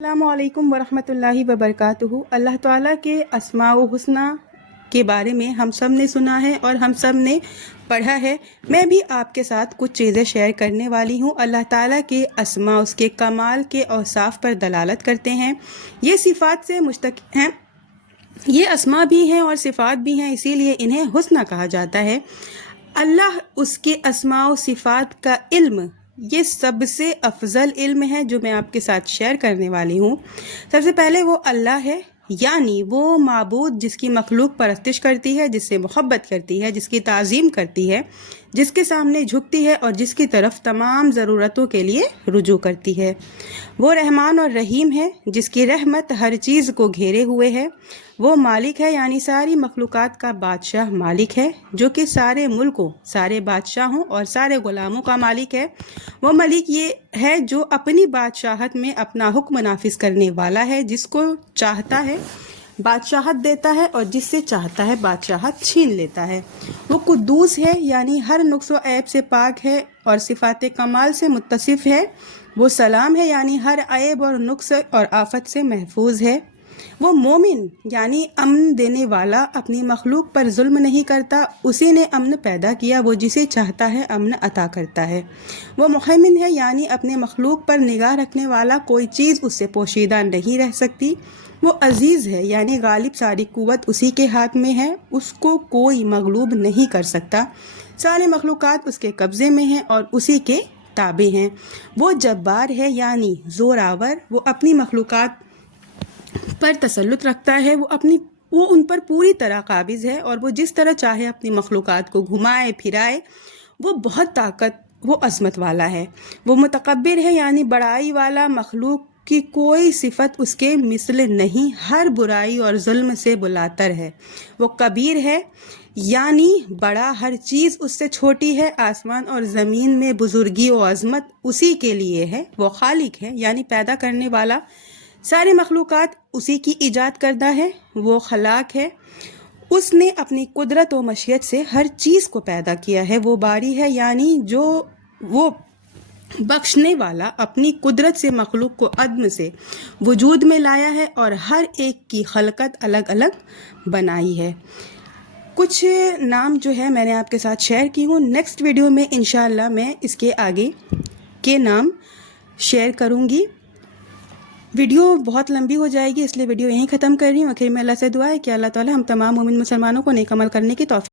अस्सलामु अलैकुम वरहमतुल्लाहि वबरकातुहू। अल्लाह ताला के अस्मा व हुस्ना के बारे में हम सब ने सुना है और हम सब ने पढ़ा है। मैं भी आपके साथ कुछ चीज़ें शेयर करने वाली हूँ। अल्लाह ताला के अस्मा उसके कमाल के औसाफ पर दलालत करते हैं। ये सिफ़ात से मुश्तक हैं, ये अस्मा भी हैं और सिफ़ात भी हैं, इसीलिए इन्हें हुस्ना कहा जाता है। अल्लाह उसके अस्मा व सिफ़ात का इल्म ये सबसे अफजल इल्म है जो मैं आपके साथ शेयर करने वाली हूँ। सबसे पहले वो अल्लाह है, यानी वो माबूद जिसकी मखलूक परस्तिश करती है, जिससे मोहब्बत करती है, जिसकी ताज़ीम करती है, जिसके सामने झुकती है और जिसकी तरफ तमाम ज़रूरतों के लिए रुजू करती है। वो रहमान और रहीम है, जिसकी रहमत हर चीज़ को घेरे हुए है। वो मालिक है, यानी सारी मखलूक़ात का बादशाह मालिक है, जो कि सारे मुल्कों, सारे बादशाहों और सारे ग़ुलामों का मालिक है। वो मलिक ये है जो अपनी बादशाहत में अपना हुक्म नाफिज करने वाला है, जिसको चाहता है बादशाहत देता है और जिससे चाहता है बादशाहत छीन लेता है। वो कुद्दूस है, यानी हर नुक्स व ऐब से पाक है और सिफ़ात कमाल से मुत्तसिफ़ है। वो सलाम है, यानी हर ऐब और नुक्स और आफत से महफूज है। वो मोमिन, यानी अमन देने वाला, अपनी मखलूक पर जुल्म नहीं करता, उसी ने अमन पैदा किया, वो जिसे चाहता है अमन अता करता है। वो मुहैमिन है, यानी अपने मखलूक पर निगाह रखने वाला, कोई चीज़ उससे पोशीदा नहीं रह सकती। वो अजीज़ है, यानी गालिब, सारी कुव्वत उसी के हाथ में है, उसको कोई मगलूब नहीं कर सकता। सारे मखलूक़ात उसके कब्ज़े में हैं और उसी के ताबे हैं। वो जब्बार है, यानी ज़ोरावर, वो अपनी मखलूक़ात पर तसल्लुत रखता है, वो उन पर पूरी तरह काबिज़ है और वो जिस तरह चाहे अपनी मखलूक़ात को घुमाए फिराए। वो बहुत ताकत, वो अज़मत वाला है। वो मुतकब्बिर है, यानी बड़ाई वाला, मखलूक की कोई सिफत उसके मिसल नहीं, हर बुराई और जुल्म से बुलातर है। वो कबीर है, यानी बड़ा, हर चीज़ उससे छोटी है। आसमान और ज़मीन में बुजुर्गी और अज़मत उसी के लिए है। वो खालिक है, यानी पैदा करने वाला, सारे मखलूक़ात उसी की ईजाद करदा है। वो खलाक है, उसने अपनी कुदरत व मशीयत से हर चीज़ को पैदा किया है। वो बारी है, यानी जो वो बख्शने वाला, अपनी कुदरत से मखलूक को अदम से वजूद में लाया है और हर एक की खलकत अलग अलग बनाई है। कुछ नाम जो है मैंने आपके साथ शेयर की हूँ। नेक्स्ट वीडियो में इंशाअल्लाह मैं इसके आगे के नाम शेयर करूँगी। वीडियो बहुत लंबी हो जाएगी, इसलिए वीडियो यहीं ख़त्म कर रही हूँ। आखिर में अल्लाह से दुआ है कि अल्लाह ताला हम तमाम मोमिन मुसलमानों को नेक अमल करने की तौफीक